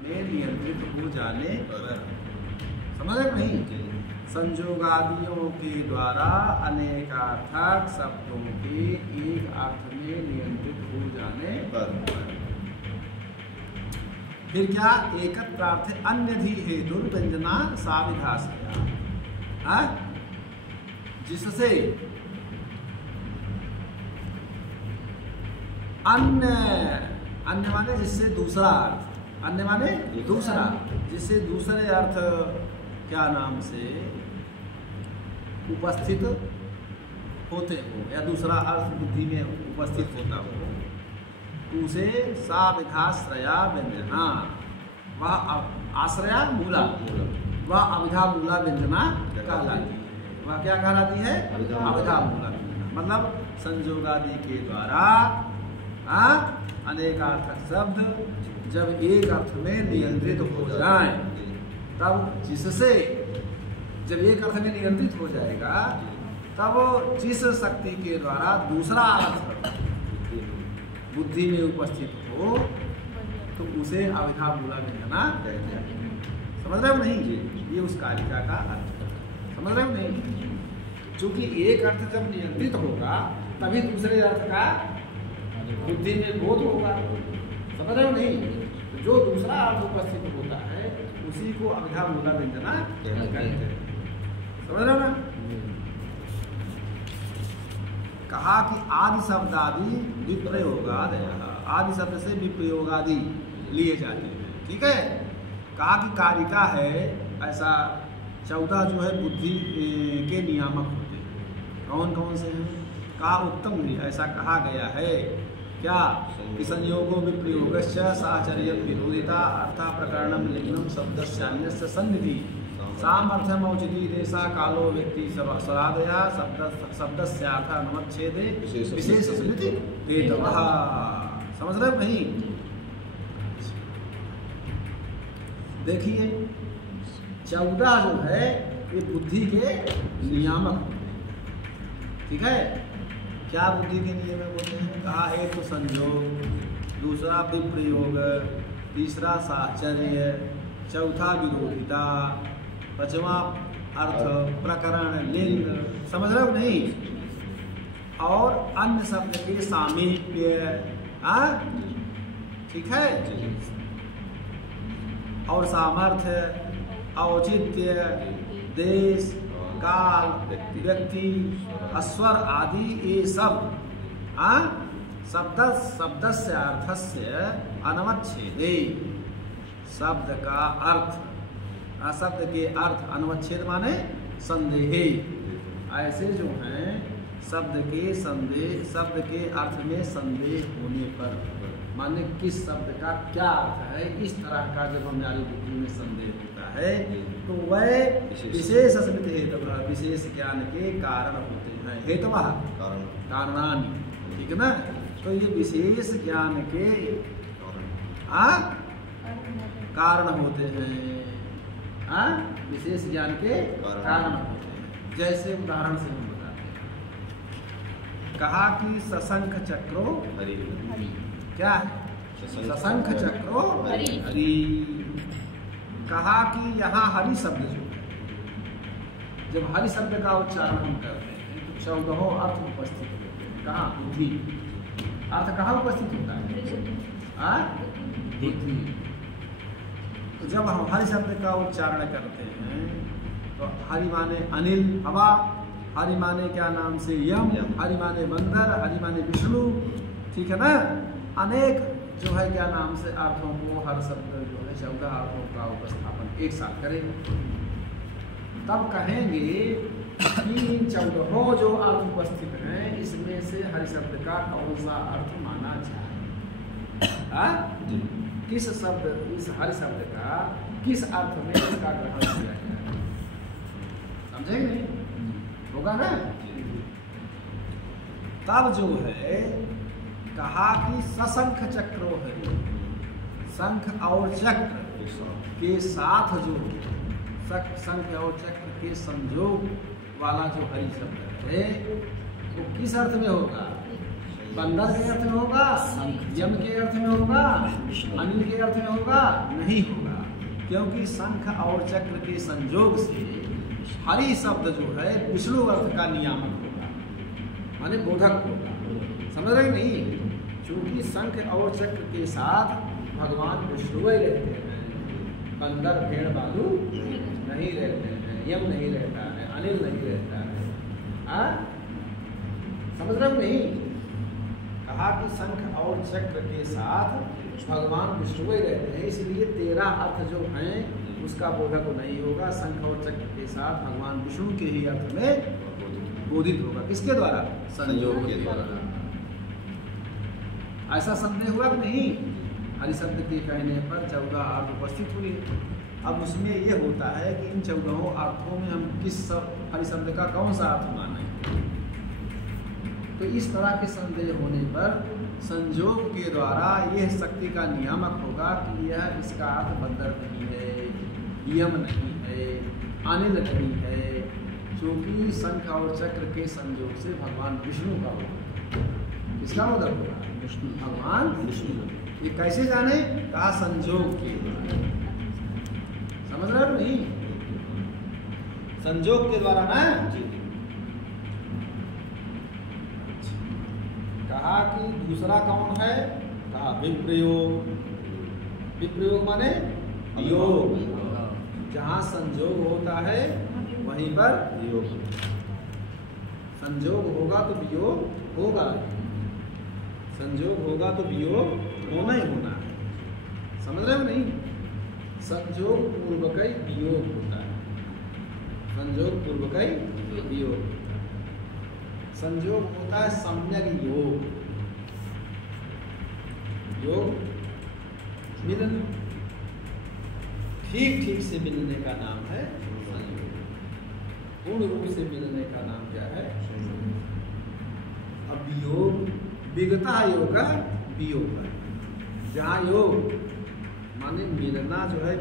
में नियंत्रित हो जाने पर। समझ रहे नहीं? संजोगादियों के द्वारा अनेकार्थक शब्दों के एक अर्थ में नियंत्रित हो जाने पर। फिर क्या? एकत्रार्थ अन्यधि हेतु व्यंजना साविधाश्रया, जिससे अन्य माने जिससे दूसरा अर्थ, अन्य माने दूसरा, जिससे दूसरे अर्थ क्या नाम से उपस्थित होते हो या दूसरा अर्थ बुद्धि में उपस्थित होता हो, उसे साविधाश्रया व्यंजना, वह आश्रया मूला, वह अविधा मूला व्यंजना कहलाती है। वह क्या कहलाती है? अविधा मूला व्यंजना। मतलब संजोगादि के द्वारा अनेकार्थक शब्द जब एक अर्थ में नियंत्रित हो जाए, तब जिससे जब एक अर्थ में नियंत्रित हो जाएगा, तब जिस शक्ति के द्वारा दूसरा अर्थ बुद्धि में उपस्थित हो, तो उसे अविधा मूला व्यंजना कहते हैं। समझ रहे हो नहीं? ये उस कारिका का अर्थ है। समझ रहे हो नहीं? चूंकि एक अर्थ जब नियंत्रित होगा, तभी दूसरे अर्थ का बुद्धि में बोध होगा। समझ रहे हो नहीं? जो दूसरा अर्थ उपस्थित होता है, उसी को अविधा मूला व्यंजना कहते हैं। समझ रहे हो ना? कहा कि आदि शब्द आदि विप्रयोगादय, आदि शब्द से विप्रयोगादि लिए जाते हैं। ठीक है? कहा कि कारिका है, ऐसा 14 जो है बुद्धि के नियामक होते हैं। कौन कौन से हैं? कहा उत्तम भी ऐसा कहा गया है। क्या? कि संयोगो विप्रयोगश्च साचर्य विरोधिता अर्था प्रकरणम लिंगम शब्दस्यान्यस्य सन्निधि सामर्थ्यम औचिति देशा कालो व्यक्ति स्वरादया शब्दस्यार्थ अनुच्छेदे विशेष स्मृति हेतवः। समझ रहे हो नहीं? देखिए 14 जो है ये बुद्धि के नियामक, ठीक है? क्या बुद्धि के नियम होते हैं? कहा एक तो संयोग, दूसरा विप्रयोग, तीसरा साचर्य, चौथा विरोधिता, पांचवा अर्थ प्रकरण लिंग। समझ रहे हो नहीं? और अन्य शब्द के सामीप्य, ठीक है? और सामर्थ्य, औचित्य, देश, काल, व्यक्ति, अस्वर आदि ये सब शब्दस्य अर्थस्य अनवच्छेदे, शब्द का अर्थ, शब्द के अर्थ अनवच्छेद माने संदेह, ऐसे जो हैं शब्द के अर्थ में संदेह होने पर, माने किस शब्द का क्या अर्थ है, इस तरह का जब हमारी बुद्धि में संदेह होता है, तो वह विशेष स्मृति हेतु, विशेष ज्ञान के कारण होते हैं। हेतुवा कारणानि, ठीक है ना? तो ये विशेष ज्ञान के कारण होते हैं, विशेष ज्ञान के कारण होते हैं। जैसे उदाहरण से हम बताते हैं। कहा कि सशंख चक्रो हरि, क्या है? सशंख चक्रो हरि। कहा कि यहाँ हरि शब्द जो है, जब हरि शब्द का उच्चारण हम करते हैं तो 14 अर्थ उपस्थित होते हैं। कहाँ? बुद्धि। अर्थ कहाँ उपस्थित होता है? बुद्धि। तो जब हम हरि शब्द का उच्चारण करते हैं तो हरि माने अनिल, हवा, हरि माने क्या नाम से यम, हरि माने बंदर, हरि माने विष्णु, ठीक है ना? अनेक जो है क्या नाम से अर्थों को हर शब्द जो है 14 अर्थों का उपस्थापन एक साथ करेंगे। तब कहेंगे कि 14 जो अर्थ उपस्थित हैं, इसमें से हरि शब्द का कौन सा अर्थ माना जाए? किस शब्द, इस हरि शब्द का किस अर्थ में इसका ग्रहण किया जाए? समझेंगे नहीं? होगा ना? तब जो है कहा कि सशंख चक्रो है, शंख और चक्र के साथ जो शंख और चक्र के संयोग वाला जो हरि शब्द है, वो किस अर्थ में होगा? बंदर के अर्थ में होगा, यम के अर्थ में होगा, अनिल के अर्थ में होगा, नहीं होगा। क्योंकि शंख और चक्र के संयोग से हरि शब्द जो है विष्णु अर्थ का नियामक होगा, माने बोधक होगा। समझ रहे नहीं? क्योंकि शंख और चक्र के साथ भगवान विष्णु ही रहते हैं, बंदर भेड़ भालू नहीं रहते हैं, यम नहीं रहता है, अनिल नहीं रहता है। समझ रहे नहीं? कहा कि शंख और चक्र के साथ भगवान विष्णु ही रहते हैं, इसलिए 13 अर्थ जो हैं उसका बोधक नहीं होगा। शंख और चक्र के साथ भगवान विष्णु के ही अर्थ में बोधित होगा। किसके द्वारा? संयोग के द्वारा। ऐसा संदेह हुआ कि नहीं? हरि शब्द के कहने पर 14 अर्थ उपस्थित हुए। अब उसमें ये होता है कि इन 14 अर्थों में हम किस हरि शब्द का कौन सा अर्थ माने। तो इस तरह के संदेह होने पर संयोग के द्वारा यह शक्ति का नियामक होगा कि यह इसका अर्थ बंदर नहीं है, यम नहीं है, अनिल नहीं है, क्योंकि शंख और चक्र के संयोग से भगवान विष्णु का होगा। किसका उदय होगा? भगवान विष्णु। ये कैसे जाने? कहा संयोग के द्वारा। समझ रहे हो नहीं? संयोग के द्वारा ना। कहा कि दूसरा कौन है? कहा विप्रयोग। विप्रयोग माने वियोग। जहां संयोग होता है वहीं पर वियोग। संयोग होगा तो वियोग होगा, संयोग होगा तो वियोग होना ही होना है। समझ रहे हो नहीं? संयोग पूर्वक ही वियोग होता है, संयोग पूर्वक ही वियोग। संयोग होता है सम्यक योग, योग मिलन, ठीक ठीक से मिलने का नाम है संयोग। पूर्ण रूप से मिलने का नाम क्या है? अब योग विगता योग का वियोग है। जहाँ योग माने मिलना जो है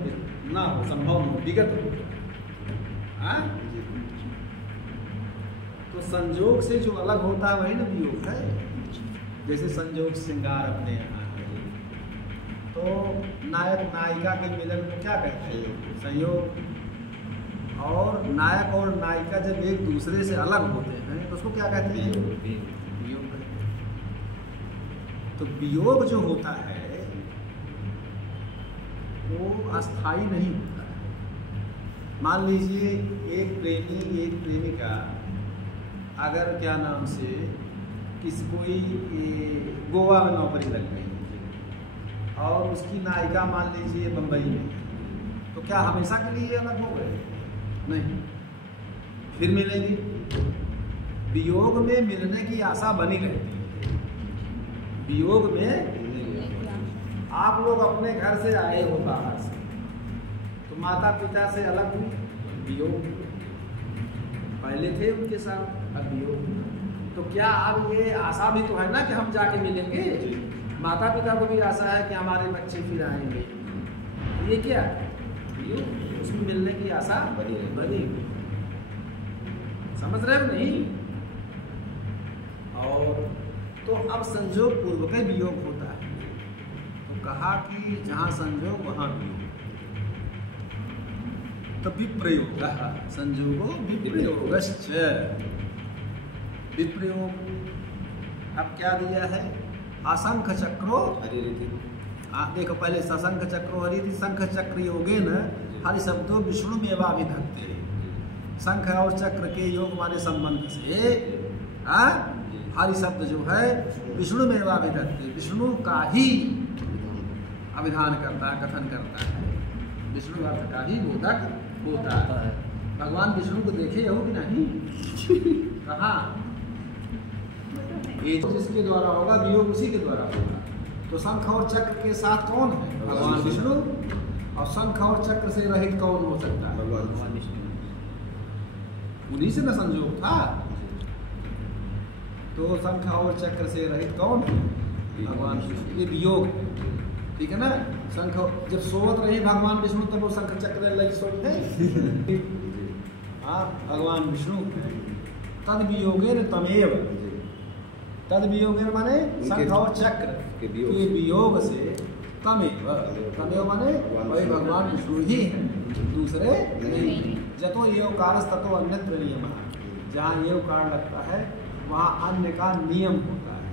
ना हो, संभव हो, विगत हो। तो संयोग से जो अलग होता है वही ना वियोग है। जैसे संयोग श्रृंगार अपने यहाँ है, तो नायक नायिका के मिलन को क्या कहते हैं? संयोग। और नायक और नायिका जब एक दूसरे से अलग होते हैं तो उसको क्या कहते हैं? वियोग कहते हैं। तो वियोग जो होता है वो अस्थाई नहीं होता है। मान लीजिए एक प्रेमी एक प्रेमिका अगर क्या नाम से किसी कोई गोवा में नौकरी लग गई और उसकी नायिका मान लीजिए बम्बई में, तो क्या हमेशा के लिए अलग हो गए? नहीं, फिर मिलेगी। वियोग में मिलने की आशा बनी रहती है। वियोग में आप लोग अपने घर से आए हो बाहर से, तो माता पिता से अलग हुई, वियोग। पहले थे उनके साथ, अब वियोग। तो क्या अब ये आशा भी तो है ना कि हम जाके मिलेंगे? माता पिता को भी आशा है कि हमारे बच्चे फिर आएंगे। ये क्या वियोग? उसमें मिलने की आशा बनी। समझ रहे हो नहीं? और तो अब संयोग पूर्वक वियोग होता है। तो कहा कि जहाँ संयोग वहाँ वियोग। तो विप्रयोग, संयोगो विप्रयोगश्च। विप्रयोग अब क्या दिया है? असंख्य चक्रो हरिरिति। देखो पहले सशंख चक्रो हरिरिति। शंख चक्र योगेन हरि शब्दो विष्णु में वाभिधत्ते। शंख और चक्र के योग माने संबंध से हरि शब्द जो है विष्णु में वाभिधत्ते, विष्णु का ही अभिधान करता है, कथन करता है। विष्णु अर्थ का ही बोधक होता है। भगवान विष्णु को देखे हो कि नहीं? कहाँ? ये जिसके द्वारा होगा वियोग उसी के द्वारा होगा। तो शंख और चक्र के साथ कौन है? भगवान विष्णु। और शंख और चक्र से रहित कौन हो सकता है? भगवान विष्णु। उन्हीं से न संयोग था। तो शंख और चक्र से रहित कौन? भगवान विष्णु। ये वियोग है, ठीक है ना? शंख जब सोवत रही भगवान विष्णु तब वो शंख चक्र लगी सोच है। हाँ, भगवान विष्णु तद वियोगे न तमेव। तद वियोग माने शंख और चक्र के वियोग से तमेव माने वही भगवान विष्णु ही है, दूसरे नहीं। जतो एवकारस ततो अन्यत्र नियमः, जहाँ एवकार लगता है वहाँ अन्य का नियम होता है,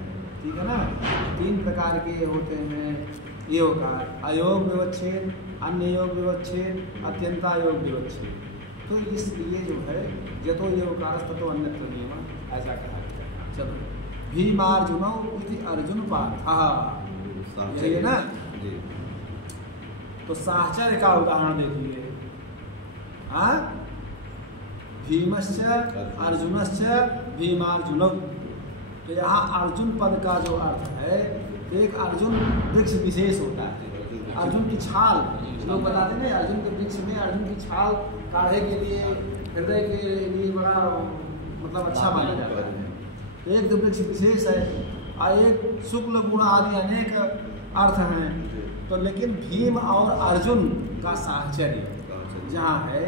ठीक है ना। 3 प्रकार के होते हैं एवकार, अयोग विवच्छेद, अन्य योग विवच्छेद, अत्यंतायोग विवच्छेद। तो इसलिए जो है जतो एवकारस ततो अन्यत्र नियमः ऐसा कहा गया। चलो भीमार्जुनौ इति अर्जुन पार्थः, यही है ना। तो साहचर्य का उदाहरण देखिए, हाँ, भीमश्च अर्जुनश्च भीमार्जुनौ। तो यहाँ अर्जुन पद का जो अर्थ है, एक अर्जुन वृक्ष विशेष होता है, अर्जुन की छाल, लोग बताते हैं अर्जुन के वृक्ष में अर्जुन की छाल काढ़े के लिए, हृदय के लिए बड़ा मतलब अच्छा माना जाता है। एक तो वृक्ष विशेष है और एक शुक्ल गुण आदि अनेक अर्थ हैं। तो लेकिन भीम और अर्जुन का साहचर्य जहाँ है,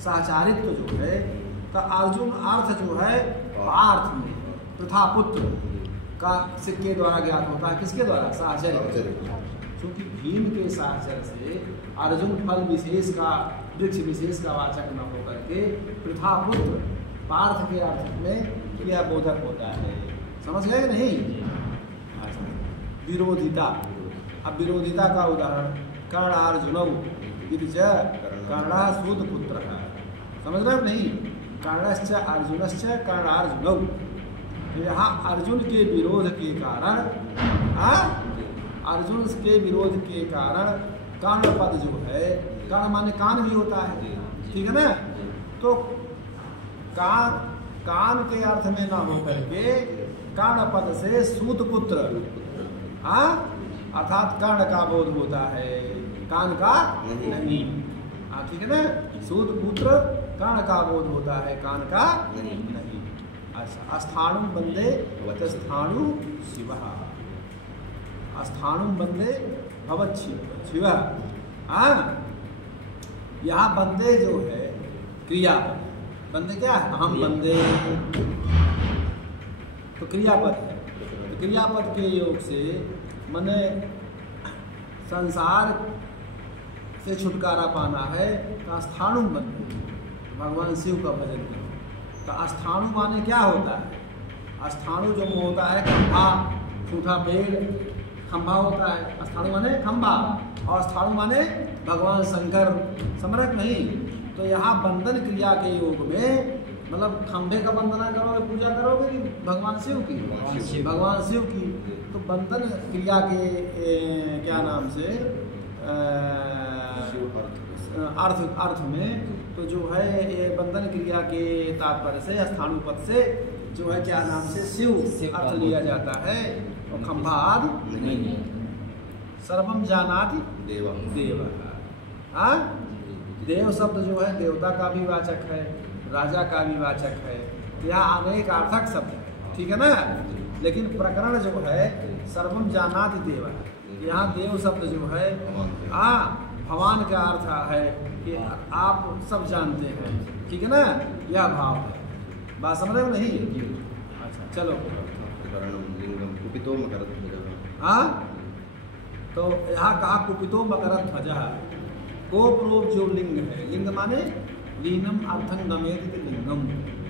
साहचारित्व जो है, का अर्जुन अर्थ जो है पार्थ में प्रथापुत्र का सिक्के द्वारा ज्ञात होता है। किसके द्वारा? साहचर्य। क्योंकि भीम के साहचर्य से अर्जुन फल विशेष का, वृक्ष विशेष का वाचक न होकर के प्रथापुत्र पार्थ के अर्थ में क्रिया बोधक होता है। समझ गए नहीं? विरोधिता, अब विरोधिता का उदाहरण कर्णार्जुनौ इति च कर्णः सूतपुत्रः, समझ रहे हो नहीं? कर्णश्च अर्जुनश्च कर्णार्जुनौ। तो यहाँ अर्जुन के विरोध के कारण, अर्जुन के विरोध के कारण कर्ण पद जो है, कर्ण माने कान भी होता है, ठीक है ना। तो कान के अर्थ में न होकर के कर्ण पद से सूतपुत्र, अर्थात कर्ण का बोध होता है, कान का नहीं, ठीक है ना। सूतपुत्र कर्ण का बोध होता है, कान का नहीं। अच्छा, स्थाणु बंदे स्थाणु शिव, स्थाणु बंदे भवत शिव। यहाँ बंदे जो है क्रियापद, बंदे क्या है? हम बंदे, तो क्रियापद है। तो क्रियापद के योग से मने संसार से छुटकारा पाना है, तो स्थाणु बंदे, भगवान शिव का भजन करो। तो स्थाणु माने क्या होता है? स्थाणु जो होता है खंभा, सूखा पेड़ खंभा होता है, स्थाणु माने खंभा, और स्थाणु माने भगवान शंकर, समझ नहीं? तो यहाँ बंधन क्रिया के योग में मतलब खंभे का वंदना करोगे, पूजा करोगे कि भगवान शिव की? भगवान शिव की। तो बंधन क्रिया के क्या नाम से अर्थ में तो जो है ये बंधन क्रिया के तात्पर्य से स्थाणु पद से जो है क्या नाम से शिव अर्थ लिया जाता है, और खंभा आदि नहीं। सर्वम जानाति देव, देव शब्द जो है देवता का भी वाचक है, राजा का भी वाचक है, यहाँ अनेक अर्थक शब्द है, ठीक है ना। लेकिन प्रकरण जो है सर्वम जानाति देव, यहाँ देव शब्द जो है भगवान का अर्थ है कि आप सब जानते हैं, ठीक है ना, यह भाव है। बात समझ रहे हो नहीं? अच्छा चलो, तो यहाँ कहा कुपितो मकरत ध्वजः, कोप रूप जो लिंग है, लिंग माने लीनम अर्थं गमेत लिंगम,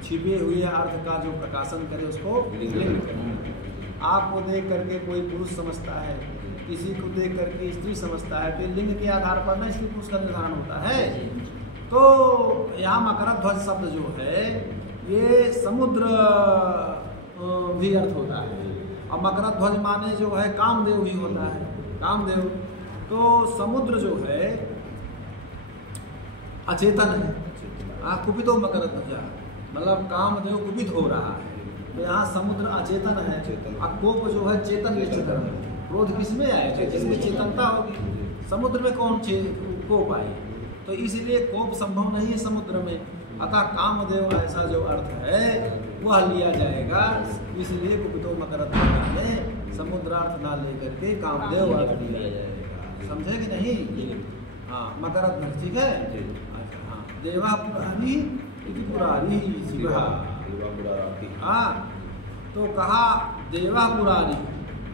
छिपे हुए अर्थ का जो प्रकाशन करे उसको लिंग करें। आपको देख करके कोई पुरुष समझता है, किसी को देख करके स्त्री समझता है, तो लिंग के आधार पर ना स्त्री पुरुष का निर्धारण होता है। तो यहाँ मकरत ध्वज शब्द जो है ये समुद्र भी अर्थ होता है, और मकरत ध्वज माने जो है कामदेव भी होता है, कामदेव। तो समुद्र जो है अचेतन है, कुपितो मकरत ध्वजा, मतलब कामदेव कुपित हो रहा है। तो यहाँ समुद्र अचेतन है, और कोप जो है चेतन निश्चित है। क्रोध किसमें आएगा? जिसमें चेतनता होगी। समुद्र में कौन कोप आए? तो इसलिए कोप संभव नहीं है समुद्र में, अतः कामदेव ऐसा जो अर्थ है वह लिया जाएगा। इसलिए कुपितो मकरत में समुद्र अर्थ ना लेकर के कामदेव अर्थ लिया जाएगा। समझे कि नहीं? हाँ, मकरत में ठीक है। अच्छा, हाँ, देवा पुरारी इति पुरारी शिवा। हाँ, तो कहा देवा पुरारी,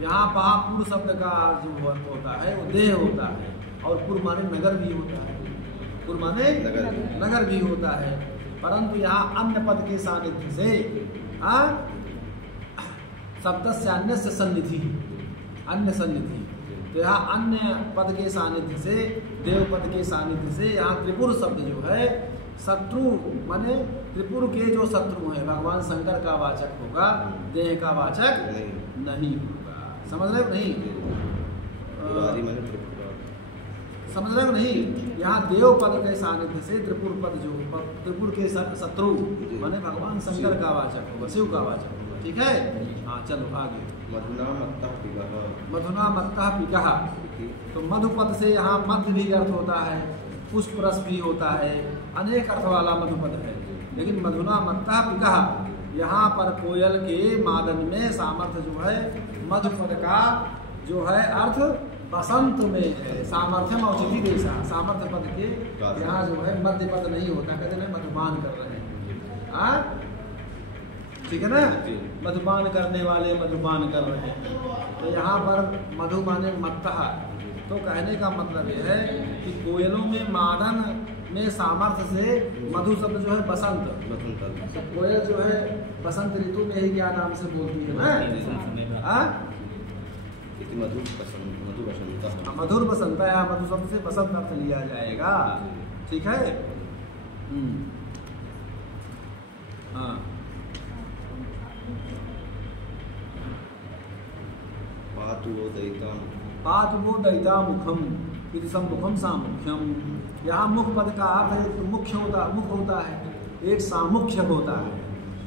यहाँ पहा पुर शब्द का जो अर्थ होता है वो देह होता है, और पुर माने नगर भी होता है, पुर माने नगर भी होता है। परंतु यहाँ अन्य पद के सानिध्य से शब्द से अन्य से सन्निधि, अन्य सन्निधि, तो यहाँ अन्य पद के सानिध्य से, देव पद के सानिध्य से यहाँ त्रिपुर शब्द जो है शत्रु माने त्रिपुर के जो शत्रु हैं भगवान शंकर का वाचक होगा, देह का वाचक नहीं होगा। समझ रहे हो नहीं? समझ रहे हो नहीं? यहाँ देव पद के सानिध्य से त्रिपुर पद जो त्रिपुर के शत्रु माने भगवान शंकर का वाचक होगा, शिव का वाचक होगा। ठीक है? हाँ चलो आगे। मधुना मत्तः पिबः, मधुना मत्तः पिबः, तो मधु पद से यहाँ मध्य भी अर्थ होता है, पुष्प रस भी होता है, अनेक अर्थ वाला मधुपद है। लेकिन मधुना मत्तः पिबः यहाँ पर कोयल के मादन में सामर्थ्य जो है मधुपद का जो है अर्थ बसंत में है। सामर्थ्य औचिति देशा, सामर्थ्य पद के यहाँ जो है मध्य पद नहीं होता, कहते हैं मधुपान कर रहे हैं। ठीक है ना? मधुपान करने वाले मधुपान कर रहे हैं। तो यहाँ पर मधु माने मत्तः, तो कहने का मतलब यह है कि कोयलों में मादन में सामर्थ्य से मधु शब्द जो है बसंत, तो कोयल जो है बसंत ऋतु में ही क्या नाम से बोलती है ना? मधुर बसंत, या मधु शब्द से बसंत अर्थ लिया जाएगा। ठीक है? हाँ, पातु वो दयिता मुखम इति सम्मुखम सामुख्यम, यहाँ मुख पद का अर्थ है तो मुख्य होता, मुख होता है, एक सामुख्य होता है।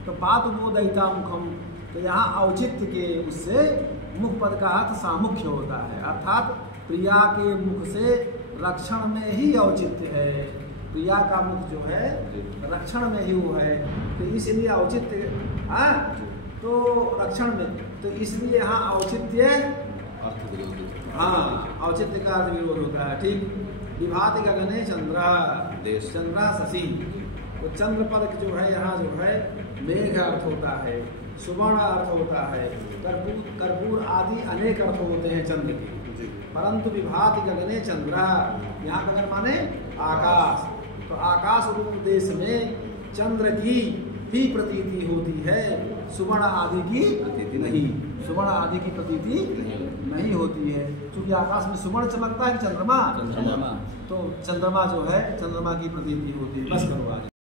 तो पातु वो दयिता मुखम, तो यहाँ औचित्य के उससे मुख पद का अर्थ सामुख्य होता है, अर्थात प्रिया के मुख से रक्षण में ही औचित्य है। प्रिया का मुख जो है रक्षण में ही वो है, तो इसलिए औचित्य, तो रक्षण में, तो इसलिए यहाँ औचित्य, हाँ औचित्य का अर्थ विरोध होता है। ठीक? विभाति गगने चंद्रा, चंद्रा शशि, तो चंद्र पद जो है यहाँ जो है मेघ अर्थ होता है, सुवर्ण अर्थ होता है, कर्पूर आदि अनेक अर्थ होते हैं चंद्र के। परंतु विभाति गगने चंद्रा, यहाँ गगन माने आकाश, तो आकाश रूप देश में चंद्र की भी प्रतीति होती है, सुवर्ण आदि की नहीं, सुवर्ण आदि की प्रतीति नहीं होती है। क्योंकि आकाश में सुवर्ण चमकता है चंद्रमा, तो चंद्रमा जो है चंद्रमा की प्रतीति होती है। बस करो आगे।